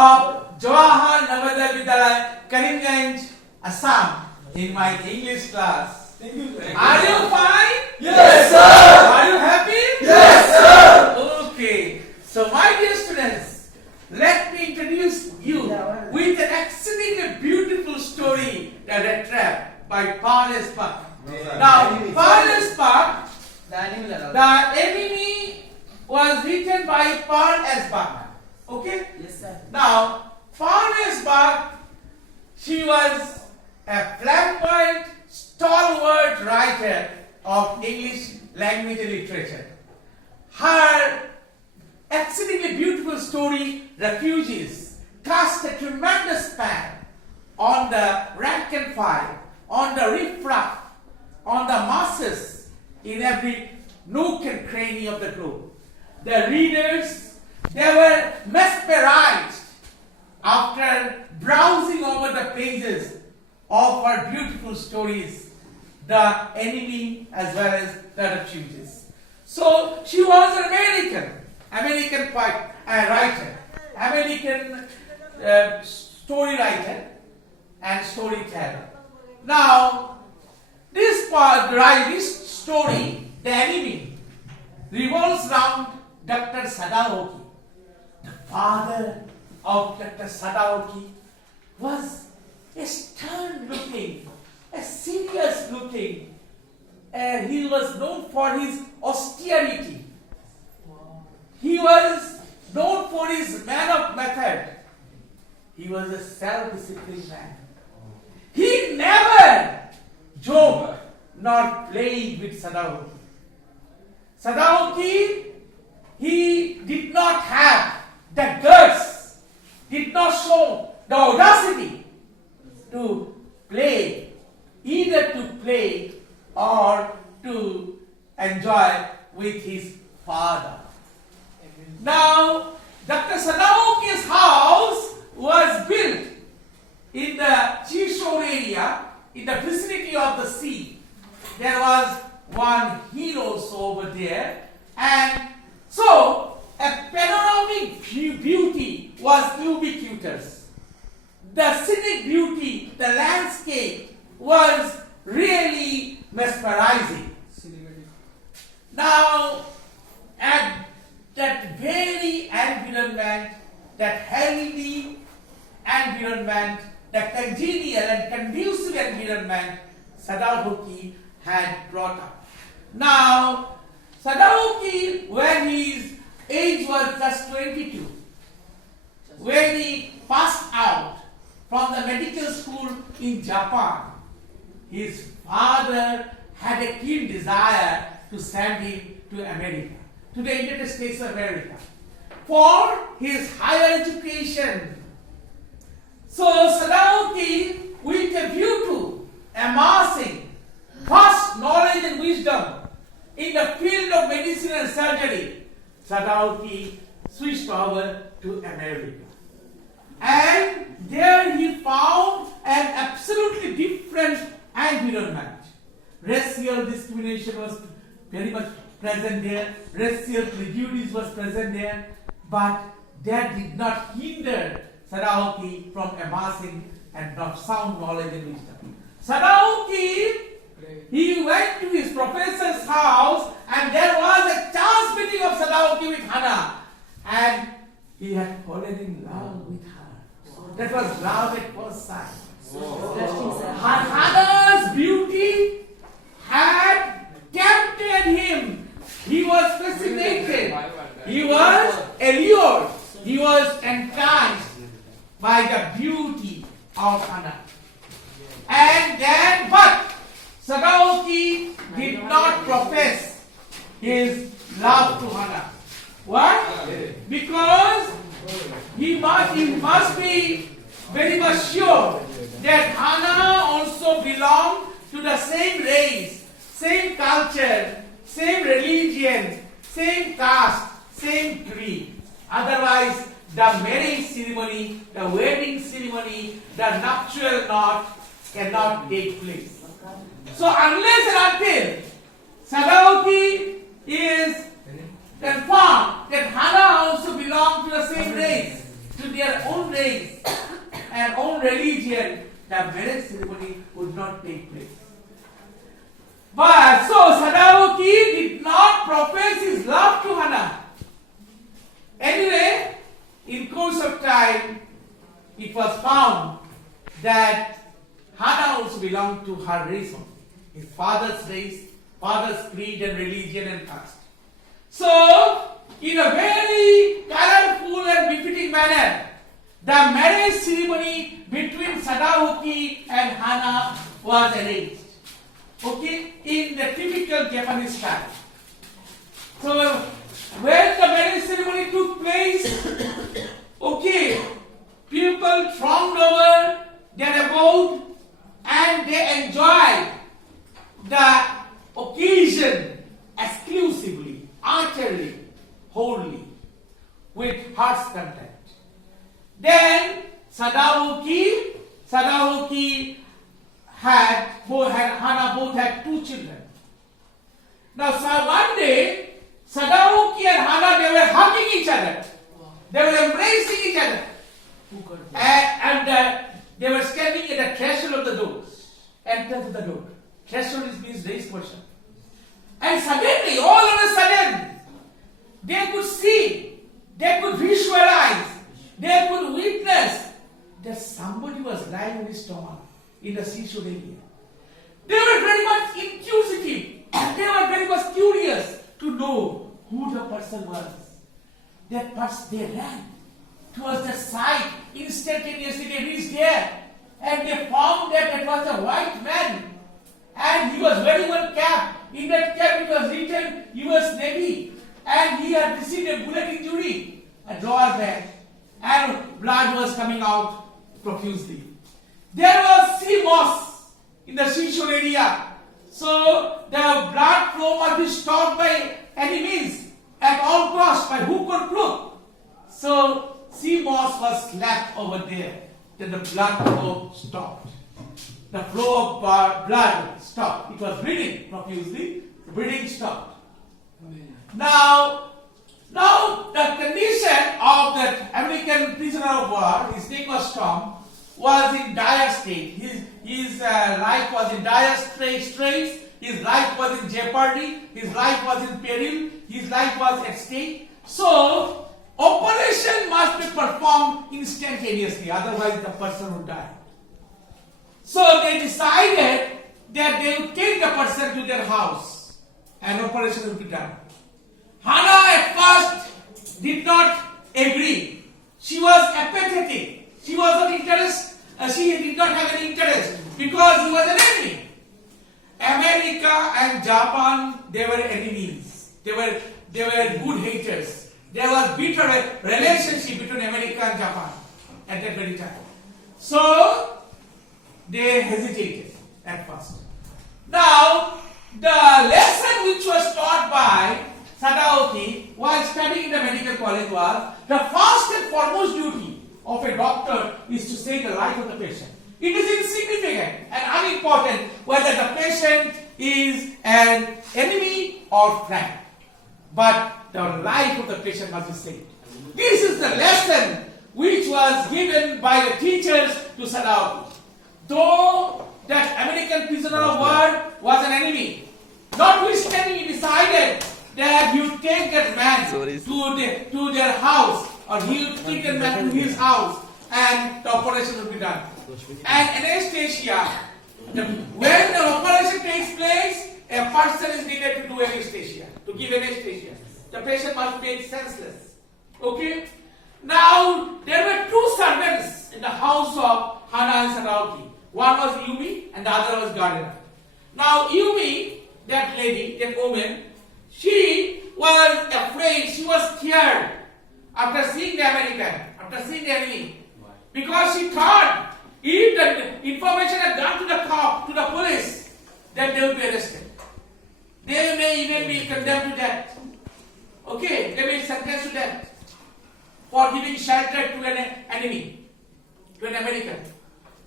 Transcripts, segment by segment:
of Jawahar Navodaya Vidyalaya, Karimganj, Assam, in my English class. Thank you. Are you fine? Yes, sir. Are you happy? Yes, sir. Okay. So, my dear students, let me introduce you with an exceedingly beautiful story, The Trap by Paul S. Buck. Now, Paul S. Buck, the enemy was written by Paul S. Buck. Okay? Yes, sir. Now, Paul S. Buck, she was a flamboyant, stalwart writer of English language and literature. Her exceedingly beautiful story, Refugees, cast a tremendous span on the rank and file, on the riffraff, on the masses in every nook and cranny of the globe. The readers, they were mesmerized after browsing over the pages of her beautiful stories, The Enemy as well as The Refugees. So she was an American writer, American story writer and storyteller. Now, this story, The Enemy, revolves around Dr. Sadaoki. The father of Dr. Sadaoki was a stern-looking, a serious-looking, and he was known for his austerity. He was known for his man of method. He was a self-disciplined man. He never joked nor played with Sadaoki. Sadaoki, he did not have the guts, did not show the audacity to play, either to play or to enjoy with his father. Now, Dr. Sadaoki's house was built in the seashore area, in the vicinity of the sea. There was one hill also over there, and so a panoramic beauty was ubiquitous. The scenic beauty, the landscape was really mesmerizing. Now, at that very environment, that healthy environment, that congenial and conducive environment, Sadaoki had brought up. Now, Sadaoki, when his age was just 22, when he passed out from the medical school in Japan, his father had a keen desire to send him to America, to the United States of America, for his higher education. So Sadaoki, with a view to amassing vast knowledge and wisdom in the field of medicine and surgery, Sadaoki switched over to America. And there he found an absolutely different environment. Racial discrimination was very much present there, racial prejudice was present there, but that did not hinder Sadaoki from amassing and sound knowledge and wisdom. Sadaoki, he went to his professor's house, and there was a chance meeting of Sadaoki with Hana, and he had fallen in love with her. That was love at first sight. Hana's beauty had tempted him. He was fascinated. He was allured. He was enticed by the beauty of Hana. And then, but Sadaoki did not profess his love to Hana. Why? Because he must be very much sure that Hana also belonged to the same race, same culture, same religion, same caste, same creed. Otherwise, the marriage ceremony, the wedding ceremony, the nuptial knot cannot take place. So unless and until Sadaoki is confirmed that Hana also belonged to the same race, to their own race and own religion, the marriage ceremony would not take place. But so Sadaoki did not profess his love to Hana. Anyway, in course of time, it was found that Hana also belonged to her race only, his father's race, father's creed and religion and caste. So, in a very colorful and befitting manner, the marriage ceremony between Sadaoki and Hana was arranged. Okay, in the typical Japanese style. So, when the marriage ceremony took place, okay, people thronged over their abode and they enjoyed the occasion exclusively, utterly, wholly, with heart's content. Then Sadaoki Hana both had two children. Now, one day, Sadaoki and Hana, they were hugging each other. They were embracing each other. And they were standing at the threshold of the door. Entrance of the door. Threshold means raised portion. And suddenly, all of a sudden, they could see, they could visualize, they could witness that somebody was lying on his stomach in the seashore area. They were very much inquisitive and they were very much curious to know who the person was. That person, they ran towards the side. Instantaneously they reached there and they found that it was a white man and he was wearing one cap. In that cap it was written US Navy and he had received a bullet injury, a drawer bag, and blood was coming out profusely. There was sea moss in the seashore area. So the blood flow must be stopped by any means at all costs, by hook or crook. So sea moss was slapped over there. Then the blood flow stopped. The flow of blood stopped. It was bleeding profusely. The bleeding stopped. Now the condition of that American prisoner of war, his name was Tom, was in dire state. His life was in dire straits. His life was in jeopardy. His life was in peril. His life was at stake. So, operation must be performed instantaneously, otherwise the person would die. So they decided that they would take the person to their house and operation would be done. Hana at first did not agree. She was apathetic. She was not interested. She did not have any interest because he was an enemy. America and Japan, they were enemies. They were good haters. There was bitter relationship between America and Japan at that very time. So they hesitated at first. Now the lesson which was taught by Sadaoki while studying in the medical college was the first and foremost duty of a doctor is to save the life of the patient. It is insignificant and unimportant whether the patient is an enemy or friend, but the life of the patient must be saved. This is the lesson which was given by the teachers to Sadaoki. Though that American prisoner of war was an enemy, notwithstanding he decided that you take that man to their house, or he would take that man to his house, and the operation will be done. And anesthesia, when the operation takes place, a person is needed to do anesthesia, to give anesthesia. The patient must be made senseless. Okay? Now, there were two servants in the house of Hana and Sadaoki. One was Yumi and the other was gardener. Now, Yumi, that lady, that woman, she was afraid, she was scared after seeing the American, after seeing the enemy. Because she thought if the information had gone to the cop, to the police, then they will be arrested. They may even be condemned to death. Okay, they may be sentenced to death for giving shelter to an enemy, to an American.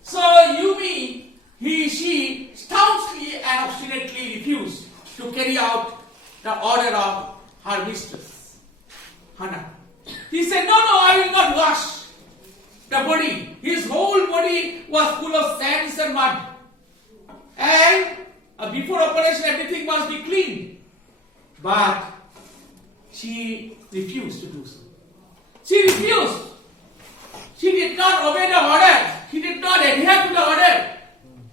So Yumi, she staunchly and obstinately refused to carry out the order of her mistress, Hana. He said, no, I will not wash. full of sands and mud. And before operation, everything must be cleaned. But she refused to do so. She refused. She did not obey the order. She did not adhere to the order.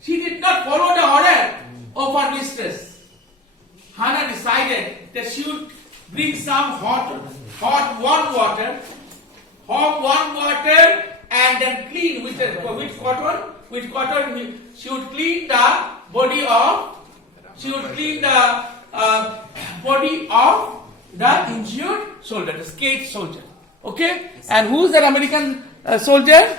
She did not follow the order of her mistress. Hannah decided that she would bring some hot warm water, and then clean with cotton. With cotton, she would clean the body of. She would clean the body of the injured soldier, the escaped soldier. Okay, and who's that American soldier?